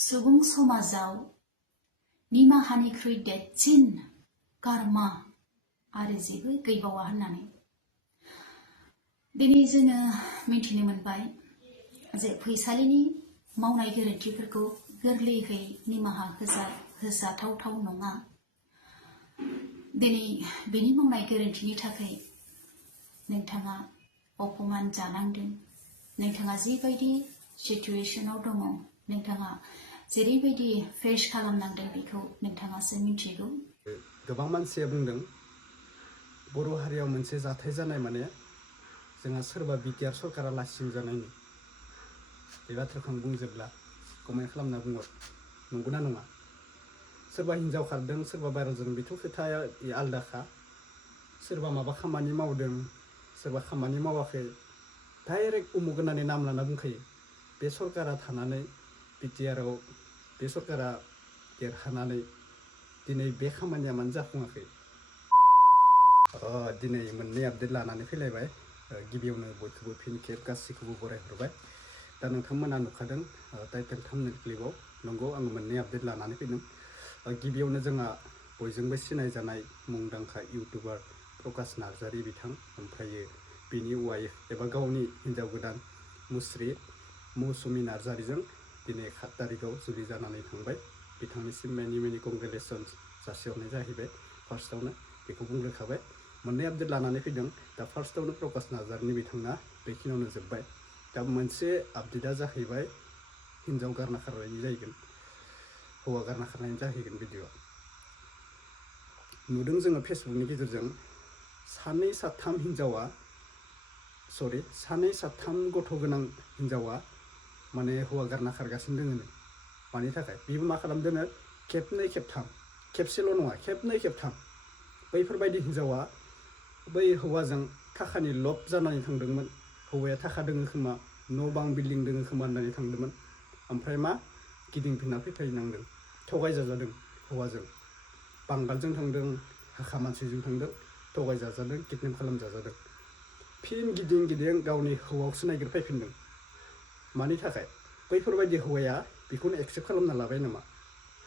सुबुं समाजाव निमाहानिख्रुइ देरसिन कर्मा आरो जेबो गैबावा होननानै दिनै जोङो मिथिनो मोनबाय जे फैसालिनि मावनाय गोरोन्थिफोरखौ गोरलैयै निमाहा होजाथाव नङा। दिनै बेनि मावनाय गोरोन्थिनि थाखाय नोंथाङा अपमान जानांदों। नोंथाङा जिबायदि सिचुएशनाव दङ, नोंथाङा जेरैबायदि फेस खालामनांदों बेखौ नोंथाङासो मिथिगौ। गोबां मानसिया बुंदों बर' हारियाव मोनसे जाथाय जानाय माने जोंहा सोरबा बिटिआर सरकारा लासिं जानायनि बे बाथ्राखौ आं बुंजोबला, कमेन्ट खालामना बुंहर नंगौना नङा। सोरबा हिन्जाव खारदों सोरबा बायराव जादों बेथ' खोथाया आलदाखा। सोरबा माबा खामानि मावदों सोरबा खामानि मावाखै डाइरेक्ट उमुक होननानै नाम लाना बुंखायो। बे सरकारा थानानै बिटिआरआव बे सरकारा देरहानानै दिनै बे खामानिया मानो जाफुङाखै। दिनै मोननै आपडेट लानानै फैलायबाय। गिबियावनो बयखौबो फिन खेब गासैखौबो बरायहरबाय। दा नोंथांमोना नुखादों टाइटेल थाम्बनेल क्लिपाव, नंगौ आङो मोननै आपडेट लानानै फैदों। गिबियावनो जोंहा बयजोंबो सिनायजानाय मुंदांखा इउटुबार प्रकाश नार्जारि बिथां, ओमफ्रायो बिनि वाइफ एबा गावनि हिन्जाव गोदान मुस्रि मौसुमि नार्जारिजों दिनै 7 तारिखआव जुलि जानानै थांबाय। बिथांनिसिम मेनि कंग्रेचुलेसन्स जासिहरनाय जाहैबाय। फार्स्टआवनो बेखौ बुंग्रोखाबाय। मोननै आपडेट लानानै फैदों। दा फार्स्टआवनो प्रकाश नार्जारिनि बिथांना बेखिनियावनो जोब्बाय। दा मोनसे आपडेटआ जाहैबाय हिन्जाव गारना खारनायनि जाहैगोन, हौवा गारना खारनायनि जाहैगोन भिडिअ। नुदों जोङो फेसबुकनि गेजेरजों सानै साथाम गथ' गोनां हिन्जावा माने हौवा गारना खारगासिनो दोङो। मानि थाखाय? बेबो मा खालामदोंनो खेबनै खेबथाम, खेबसेल' नङा खेबनै खेबथाम। बैफोरबायदि हिन्जावा बै हौवाजों थाखानि लब जानानै थांदोंमोन। हौवाया थाखा दोङो खोमा, न' बां बिल्डिं दोङो खोमा होननानै थांदोंमोन। ओमफ्राय मा गिदिंफिनना फैफिननांदों, थगायजाजादों हौवाजों। बांगालजों थांदों, हाखा मानसिजों थांदों, थगायजाजादों, किडनेप खालामजाजादों। फिन गिदिं गावनि हौवाखौसो नागिरफैफिनदों। मानि थाखाय? बैफोरबायदि हौवाया बेखौनो एक्सेप्ट खालामना लाबाय नामा?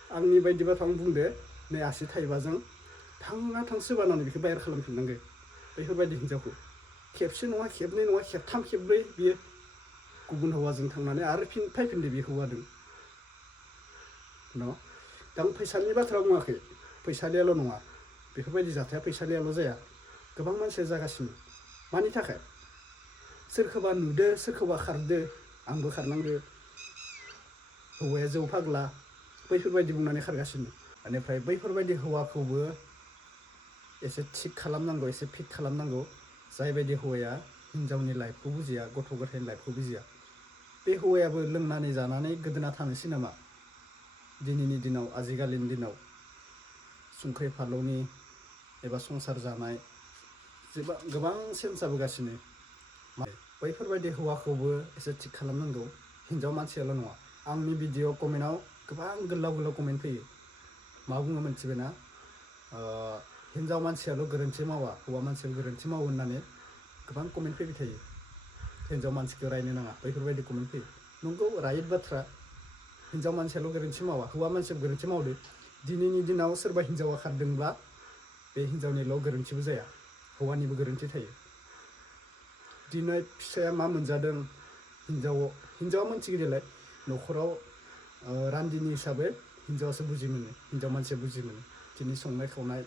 आंनि बायदिबाथ' आं बुंदो नै आसि थाइबाजों थाङा थां सोबानानै बेखौ बाहेर खालामफिननांगौ। बैफोरबायदि हिन्जावखौ खेबसे नङा खेबनै नङा खेबथाम खेबब्रै बियो गुबुन हौवाजों थांनानै आरो फिन फैफिनदो बे हौवादों न'। दा आं फैसानि बाथ्रा बुङाखै, फैसालियाल' नङा, बेफोरबायदि जाथाया फैसालियाल' जाया, गोबां मानसिया जागासिनो। मानि थाखाय? सोरखौबा नुदो सोरखौबा खारदो, आंबो खारनांगो, हौवाया जौ फाग्ला, बैफोरबायदि बुंनानै खारगासिनो। बेनिफ्राय बैफोरबायदि हौवाखौबो एसे थिग खालामनांगौ, एसे फिट खालामनांगौ। जायबायदि हौवाया हिन्जावनि लाइफखौ बुजिया, गथ' गथायनि लाइफखौ बुजिया, बे हौवायाबो लोंनानै जानानै गोदोना थानोसै नामा? दिनैनि दिनाव, आजिखालिनि दिनाव संख्रि फानलुनि एबा संसार जानाय गोबां सेन्स जाबोगासिनो। बैफोरबायदि हौवाखौबो एसे थिग खालामनांगौ, हिन्जाव मानसियाल' नङा। आंनि भिडिअ कमेन्टआव गोबां गोलाव कमेन्ट फैयो। मा बुङो मोनथिबायना? हिन्जाव मानसियाल' गोरोन्थि मावा, हौवा मानसियाल' गोरोन्थि मावो होननानै गोबां कमेन्ट फैबाय थायो। हिन्जाव मानसिखौ रायनो नाङा, बैफोरबायदि कमेन्ट फैयो। नंगौ, राइट बाथ्रा। हिन्जाव मानसियाल' गोरोन्थि मावा, हौवा मानसियाबो गोरोन्थि मावदो। दिनैनि दिनाव सोरबा हिन्जावा खारदोंब्ला बे हिन्जावनिल' गोरोन्थिबो जाया, हौवानिबो गोरोन्थि थायो। दिनै फिसाया मा मोनजादों, हिन्जावा मोनथिगो देलाय, न'खराव रान्दिनि हिसाबै हिन्जावासो बुजि मोनो, हिन्जाव मानसिया बुजि मोनो। दिनै संनाय खावनाय,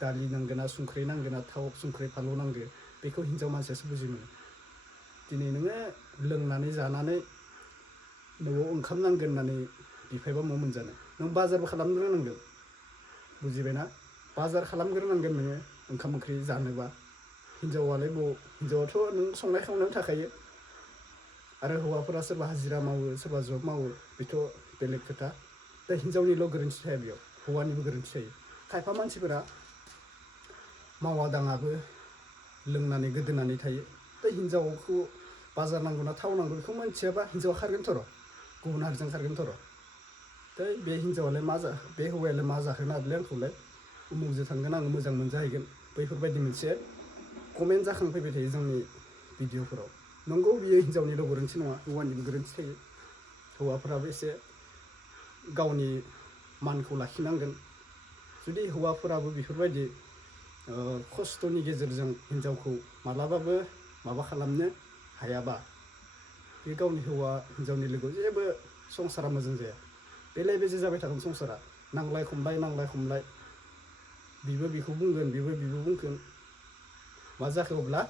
दालि नांगोना, संख्रि नांगोना, थाव संख्रि फानलु नांगो, बेखौ हिन्जाव मानसियासो बुजि मोनो। दिनै नोङो लोंनानै जानानै न'आव ओंखाम नांगोन होननानै बिफायबा मा मोनजानो? नों बाजारबो खालामनो रोंनांगोन, बुजिबायना? बाजार खालामग्रोनांगोन नोङो ओंखाम ओंख्रि जानोबा। हिन्जावाथ' नों संनाय खावनायाव थाखायो। आरो हौवाफोरा सोरबा हाजिरा मावो, सोरबा जब मावो, बेथ' बेलेग खोथा। दा हिन्जावनिल' गोरोन्थि थाया बेयाव, हौवानिबो गोरोन्थि थायो। खायफा मानसिफोरा मावा दाङाबो लोंनानै गोदोनानै थायो। दा हिन्जावखौ बाजार नांगौना थाव नांगौ बेखौ मोनथियाबा हिन्जावा खारगोन थर', गुबुन हारिजों खारगोन थर'। दा बे हिन्जावालाय बे हौवायालाय मा जाहोनो हादोंलै आंखौलाय, उमुखजों थांगोन आङो मोजां मोनजाहैगोन, बैफोरबायदि मोनसे कमेन्ट जाखांफैबाय थायो जोंनि भिडिअफोराव। नंगौ, बियो हिन्जावनिल' गोरोन्थि नङा, हौवानिबो गोरोन्थि थायो। हौवाफोराबो एसे गावनि मानखौ लाखिनांगोन जुदि हौवाफोराबो बेफोरबायदि खस्थ'नि गेजेरजों हिन्जावखौ मालाबाबो माबा खालामनो हायाबा बे गावनि हौवा हिन्जावनि लोगोआव जेबो संसारा मोजां जाया बेले बेजे जाबाय थागोन संसारा नांलाय खमलाय बिबो बिखौ बुंगोन बिबो बुंगोन मा जाखो अब्ला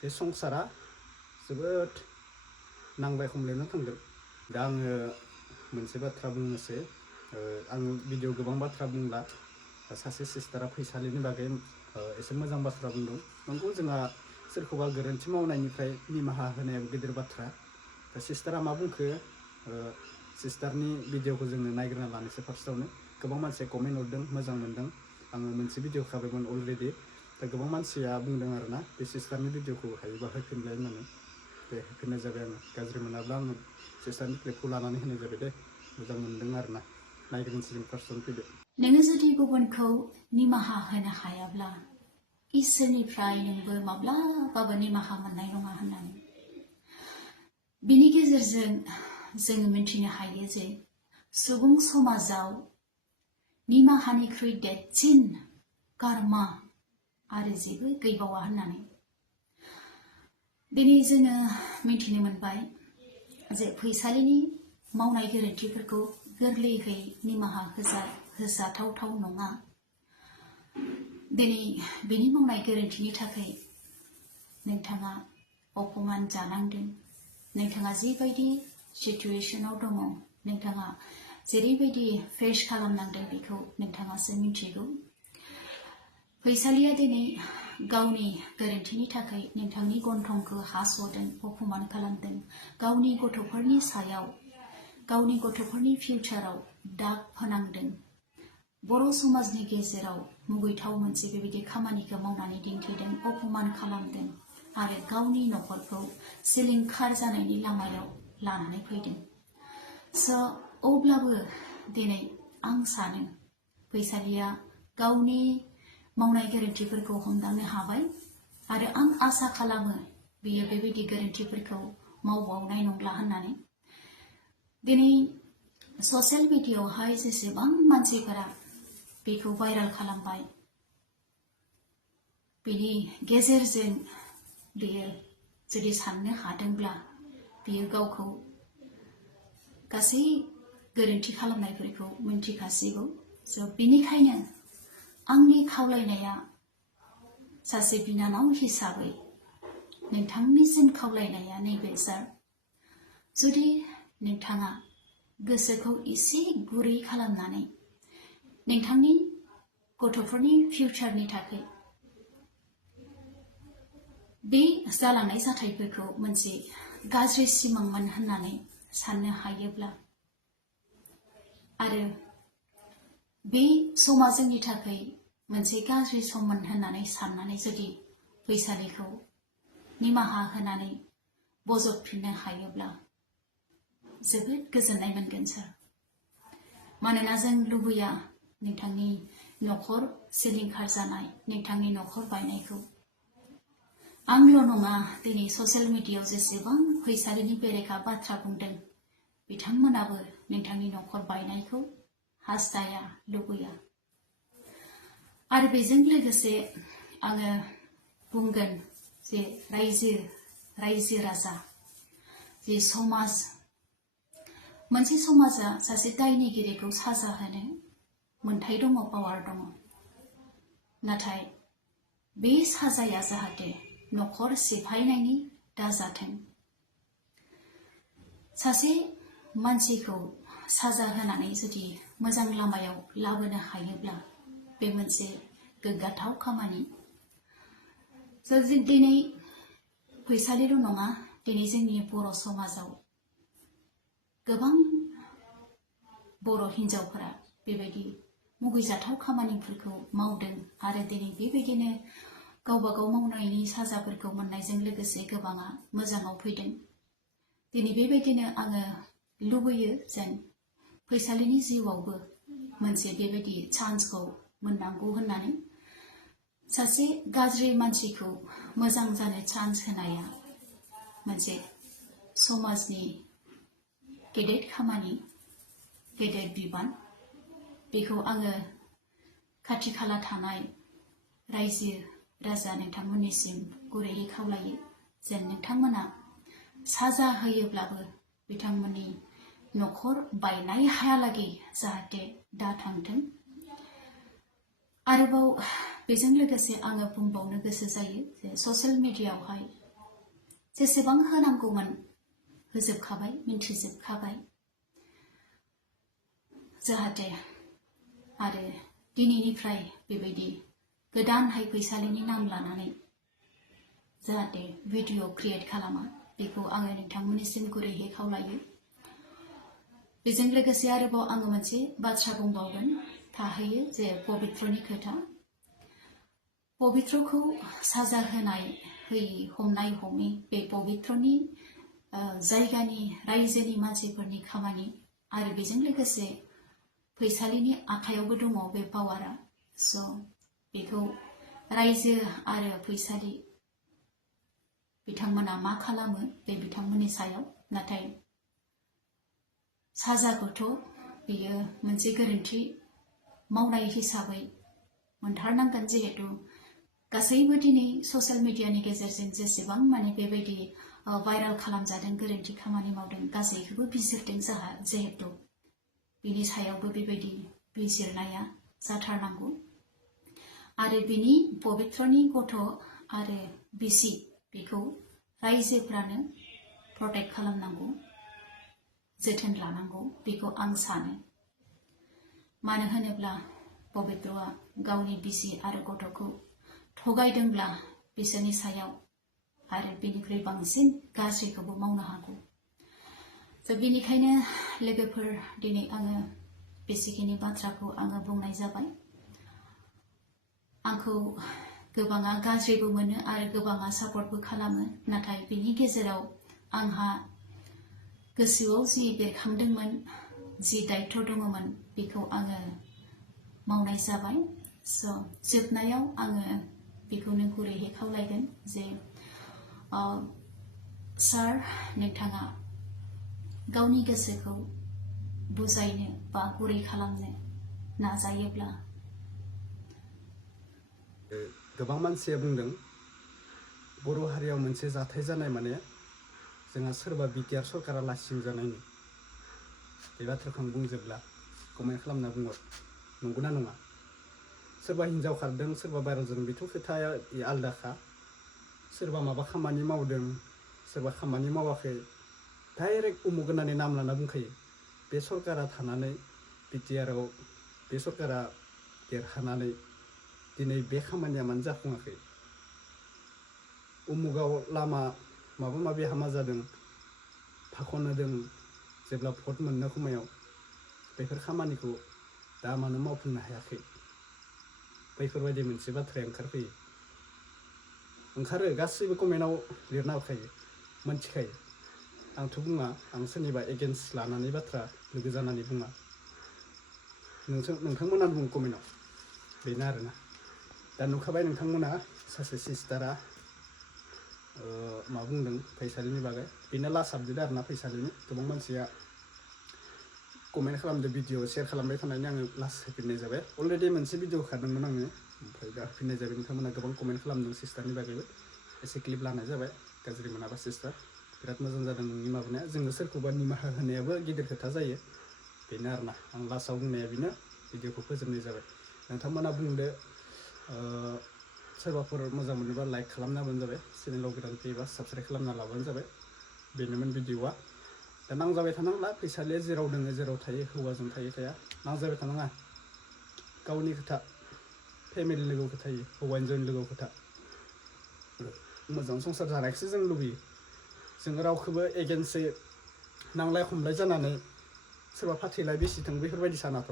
बे संसारा जोबोद नांलाय खमलायनो थांगोन दा आङो मोनसे बाथ्रा बुंनोसै आं भिडिअ गोबां बाथ्रा बुंला सासे सिस्टारा फैसालिनि बागै एसे मोजां बाथ्रा बुंदों नंगौ जोंहा सोरखौबा गोरोन्थि मावनायनिफ्राय निमाहा होनायाबो गिदिर बाथ्रा दा सिस्टारा मा बुंखो सिस्टारनि भिडिअखौ जोङो नायग्रोना लानोसै फार्स्टआवनो गोबां मानसिया कमेन्ट हरदों मोजां मोनदों आङो मोनसे भिडिअ खाबायमोन अलरेडि दा गोबां मानसिया बुंदों आरोना बे सिस्टारनि भिडिअखौ हायोबा होफिनलाय होननानै दे होफिननाय जाबाय आङो गाज्रि मोनाब्ला आङो सिस्टारनि क्लिपखौ लानानै होनाय जाबाय दे मोजां मोनदों आरोना नायग्रोनोसै जों फार्स्टआवनो फैदो नोङो जुदि गुबुनखौ निमाहा होनो हायाब्ला इसोरनिफ्राय नोंबो माब्लाबाबो निमाहा मोननाय नङा होननानै बिनि गेजेरजों जों मिन्थिनो हायो जे सुबुं समाजाव निमाहानिख्रुइ देरसिन कर्मा आरो जेबो गैबावा होननानै दिनै जोङो मिन्थिनो मोनबाय जे फैसालिनि मावनाय गोरोन्थिफोरखौ गोरलैयै निमाहा होजाथावथाव नङा दिनै बिनि मावनाय गोरोन्थिनि थाखाय नोंथाङा अपमान जानांदों नोंथाङा जिबायदि सिचुएशनाव दङ नोंथाङा जेरैबायदि फेस खालामनांदों बेखौ नोंथाङासो मिथिगौ फैसालिया दिनै गावनि गोरोन्थिनि थाखाय नोंथांनि गन्थंखौ हास'दों अपमान खालामदों गावनि गथ'फोरनि सायाव गावनि गथ'फोरनि फिउचाराव दाग फोनांदों बर' समाजनि गेजेराव मुगैथाव मोनसे बेबायदि खामानिखौ मावनानै दिन्थिदों अपमान खालामदों आरो गावनि न'खरखौ सिलिंखार जानायनि लामायाव लानानै फैदों अब्लाबो दिनै आं सानो फैसालिया गावनि मावनाय गोरोन्थिफोरखौ हमदांनो हाबाय आरो आं आसा खालामो बियो बेबायदि गोरोन्थिफोरखौ मावबावनाय नंला होननानै दिनै ससियेल मिडियायावहाय जेसेबां मानसिफोरा बेखौ भाइरेल खालामबाय बेनि गेजेरजों बियो जुदि साननो हादोंब्ला बियो गावखौ गासै गोरोन्थि खालामनायफोरखौ मिन्थिखासिगौ बेनिखायनो आंनि खावलायनाया सासे बिनानाव हिसाबै नोंथांनिसिम खावलायनाया नैबे सार जुदि नोंथाङा गोसोखौ एसे गुरै खालामनानै नोंथांनि गथ'फोरनि फिउचारनि थाखाय बे जालांनाय जाथायफोरखौ मोनसे गाज्रि सिमांमोन होननानै साननो हायोब्ला आरो बे समा जोंनि थाखाय मोनसे गाज्रि सममोन होननानै साननानै जुदि फैसालिखौ निमाहा होनानै बजबफिननो हायोब्ला जोबोद गोजोननाय मोनगोन सार मानोना जों लुबैया नोंथांनि न'खर सिलिंखार जानाय नोंथांनि न'खर बायनायखौ आंल' नङा दिनै ससियेल मिडियायाव जेसेबां फैसालिनि बेरेखा बाथ्रा बुंदों बिथांमोनाबो नोंथांनि न'खर बायनायखौ हास्थाया लुबैया आरो बेजों लोगोसे आङो बुंगोन जे रायजो राजा जे समाज मोनसे समाजा सासे दायनिगिरिखौ साजा होनो मोन्थाय दङ पावार दङ नाथाय बे साजाया जाहाथे न'खर सिफायनायनि दाजाथों सासे मानसिखौ साजा होनानै जुदि मोजां लामायाव लाबोनो हायोब्ला बे मोनसे गोग्गाथाव खामानि दिनै फैसालिल' नङा दिनै जोंनि बर' समाजाव गोबां बर' हिन्जावफोरा बेबायदि मुगैजाथाव खामानिफोरखौ मावदों आरो दिनै बेबायदिनो गावबा गाव मावनायनि साजाफोरखौ मोननायजों लोगोसे गोबाङा मोजाङाव फैदों दिनै बेबायदिनो आङो लुबैयो जेन फैसालिनि जिउआवबो मोनसे बेबायदि चान्सखौ मोननांगौ होननानै सासे गाज्रि मानसिखौ मोजां जानो चान्स होनाया मोनसे समाजनि गेदेर खामानि गेदेर बिबान बेखौ आङो खाथि खाला थानाय रायजो राजा नोंथांमोननिसिम गुरैयै खावलायो जेन नोंथांमोना साजा होयोब्लाबो बिथांमोननि न'खर बायनाय हायालागै जाहाथे दा थांथों। आरोबाव बेजों लोगोसे आङो बुंबावनो गोसो जायो जे ससियेल मिडियायावहाय जेसेबां होनांगौमोन होजोबखाबाय, मिन्थिजोबखाबाय, जाहाथे आरो दिनैनिफ्राय बेबायदि गोदानहाय फैसालिनि नाम लानानै जाहाथे भिडिअ क्रिएट खालामा बेखौ आङो नोंथांमोननिसिम गुरैयै खावलायो। बेजों लोगोसे आरोबाव आङो मोनसे बाथ्रा बुंबावगोन थाहैयो जे पबित्रनि खोथा। पबित्रखौ साजा होनाय होयि हमनाय हमै बे पबित्रनि जायगानि रायजोनि मानसिफोरनि खामानि आरो बेजों लोगोसे फैसालिनि आखायावबो दङ बे पावारा। स' बेखौ रायजो आरो फैसालि बिथांमोना मा खालामो बे बिथांमोननि सायाव, नाथाय साजाखौथ' बियो मोनसे गोरोन्थि मावनाय हिसाबै मोनथारनांगोन जिहेतु गासैबो दिनै ससियेल मिडियानि गेजेरजों जेसेबां माने बेबायदि भाइराल खालामजादों, गोरोन्थि खामानि मावदों, गासैखौबो बिजिरदों जिहेतु बिनि सायावबो बेबायदि बिजिरनाया जाथारनांगौ आरो बिनि पबित्रनि गथ' आरो बिसि बेखौ रायजोफ्रानो प्रटेक्ट खालामनांगौ, जोथोन लानांगौ बेखौ आं सानो। मानो होनोब्ला पबित्रआ गावनि बिसि आरो गथ'खौ थगायदोंब्ला बिसोरनि सायाव आरो बेनिख्रुइ बांसिन गाज्रिखौबो मावनो हागौ। स' बेनिखायनो लोगोफोर दिनै आङो बेसेखिनि बाथ्राखौ आङो बुंनाय जाबाय। आंखौ गोबाङा गाज्रिबो मोनो आरो गोबाङा सापर्टबो खालामो, नाथाय बिनि गेजेराव आंहा गोसोआव जि बेरखांदोंमोन, जि दायित्व दङमोन बेखौ आङो मावनाय जाबाय। स' जोबनायाव आङो बेखौनो गुरैयै खावलायगोन जे सार नोंथाङा गावनि गोसोखौ बुजायनो बा गुरै खालामनो नाजायोब्ला। गोबां मानसिया बुंदों बर' हारियाव मोनसे जाथाय जानाय माने जोंहा सोरबा बिटिआर सरकारा लासिं जानायनि बे बाथ्राखौ आं बुंजोबला, कमेन्ट खालामना बुंहर नंगौना नङा। सोरबा हिन्जाव खारदों, सोरबा भाइरेल जादों, बेथ' खोथाया आलदाखा। सोरबा माबा खामानि मावदों, सोरबा खामानि मावाखै, डाइरेक्ट उमुक होननानै नाम लाना बुंखायो। बे सरकारा थानानै बिटिआरआव बे सरकारा देरहानानै दिनै बे खामानिया मानो जाफुङाखै? उमुगाव लामा माबा माबि हामा जादों, फाखन होदों जेब्ला भट मोननो समायाव, बेफोर खामानिखौ दा मानो मावफुंनो हायाखै? बैफोरबायदि मोनसे बाथ्राया ओंखारफैयो। ओंखारो, गासैबो कमेन्टआव लिरना होखायो, मोनथिखायो। आंथ' बुङा, आं सोरनिबा एगेन्स्ट लानानै बाथ्रा लोगो जानानै बुङा। नोंथांमोना बुङो कमेन्टआव, बेनो आरोना। दा नुखाबाय नोंथांमोना सासे सिस्टारा मा बुंदों फैसालिनि बागै, बेनो लास्ट आपडेट आरोना फैसालिनि। गोबां मानसिया कमेन्ट खालामदो, भिडिअ शेयार खालामबाय थानायनि आङो लास्ट होफिननाय जाबाय। अलरेडि मोनसे भिडिअ होखादोंमोन आङो, ओमफ्राय दा होफिननाय जाबाय। नोंथांमोना गोबां कमेन्ट खालामदों सिस्टारनि बागैबो, एसे क्लिप लानाय जाबाय। गाज्रि मोनाबा सिस्टार, बिराद मोजां जादों नोंनि माबानाया। जोङो सोरखौबा निमाहा होनायाबो गिदिर खोथा जायो, बेनो आरोना। आं लास्टआव बुंनाया बेनो, भिडिअखौ फोजोबनाय जाबाय। नोंथांमोना बुंदो, सोरबाफोर मोजां मोनोबा लाइक खालामना होबानो जाबाय, चेनेलाव गोदान फैयोबा साबस्क्राइब खालामना लाबानो जाबाय। बेनोमोन भिडिअआ। दा नांजाबाय थानांला, फैसालिया जेराव दोङो जेराव थायो, हौवाजों थायो थाया नांजाबाय थानाङा। गावनि खोथा, फेमिलि लोगोआव खोथायो, हौवा हिन्जावनि लोगोआव खोथा। मोजां संसार जानायखौसो जों लुबैयो। जों रावखौबो एगेन्स्टै नांलाय खमलाय जानानै सोरबा फाथैलाय बेसिथों बेफोरबायदि सानाथ'।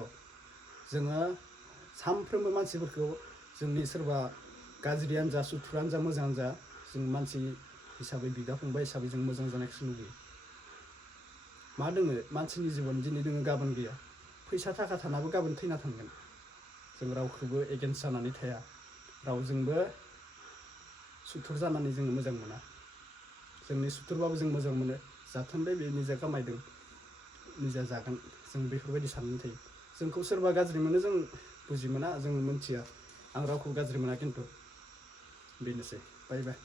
जोङो सानफ्रोमबो मानसिफोरखौ जोंनि सोरबा गाज्रियानो जा, सुथुरानो जा, मोजाङानो जा, जों मानसि हिसाबै, बिदा फंबाय हिसाबै जों मोजां जानायखौसो लुबैयो। मा दोङो मानसिनि जिबन, दिनै दोङो गाबोन गैया। फैसा थाखा थानाबो गाबोन थैना थांगोन। जों रावखौबो एगेन्स्ट जानानै थाया, रावजोंबो सुथुर जानानै जोङो मोजां मोना। जोंनि सुथुरबाबो जों मोजां मोनो, जाथोंलै बे निजा खामायदों, निजा जागोन, जों बेफोरबायदि साननानै थायो जोंखौ सोरबा गाज्रि मोनो जों बुजि मोना जों मोनथिया आं रावखौ गाज्रि मोना खिन्थु बेनोसै बाय बाय